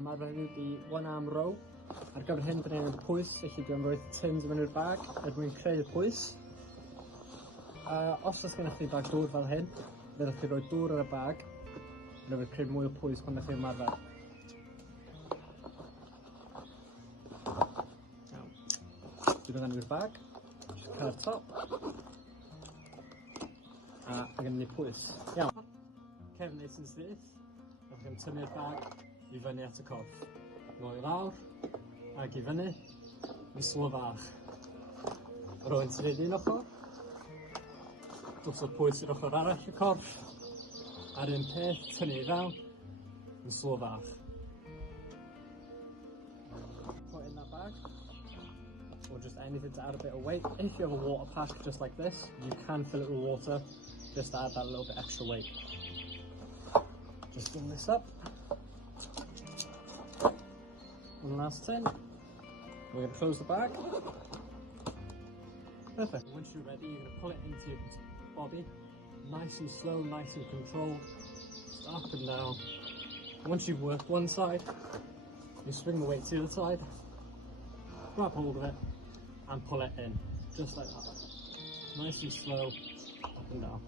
Ymarfer ydi one arm row. Ar gyfer hyn, byddwn ni'n pwys, felly dwi'n rhoi tins mewn i'r bag er mwyn creu'r pwys. Os oes gennych chi bag dŵr fel hyn, byddwch chi rhoi dŵr ar y bag, byddwch chi'n creu mwy o pwys pan ydych chi'n ymarfer. Dwi'n rhan i'r bag, cael top, a gyda ni pwys. Iawn. Cefn neud sy'n syth, byddwch chi'n tynnu'r bag i fyny at y corff. Nôl i lawr, ac i fyny, yn slo fach. Rwy'n symud un ochr, dwsod pwys i'r ochr arall y corff, a'r un peth, tynnu i fewn, yn slo fach. Put in that bag, or just anything to add a bit of weight. If you have a water pack just like this, you can fill it with water, just to add that little bit extra weight. Just bring this up. One last tin. We're going to close the bag. Perfect. Once you're ready, you're going to pull it into your body. Nice and slow, nice and controlled. Just up and down. Once you've worked one side, you swing the weight to the other side, grab hold of it, and pull it in. Just like that. Nice and slow, up and down.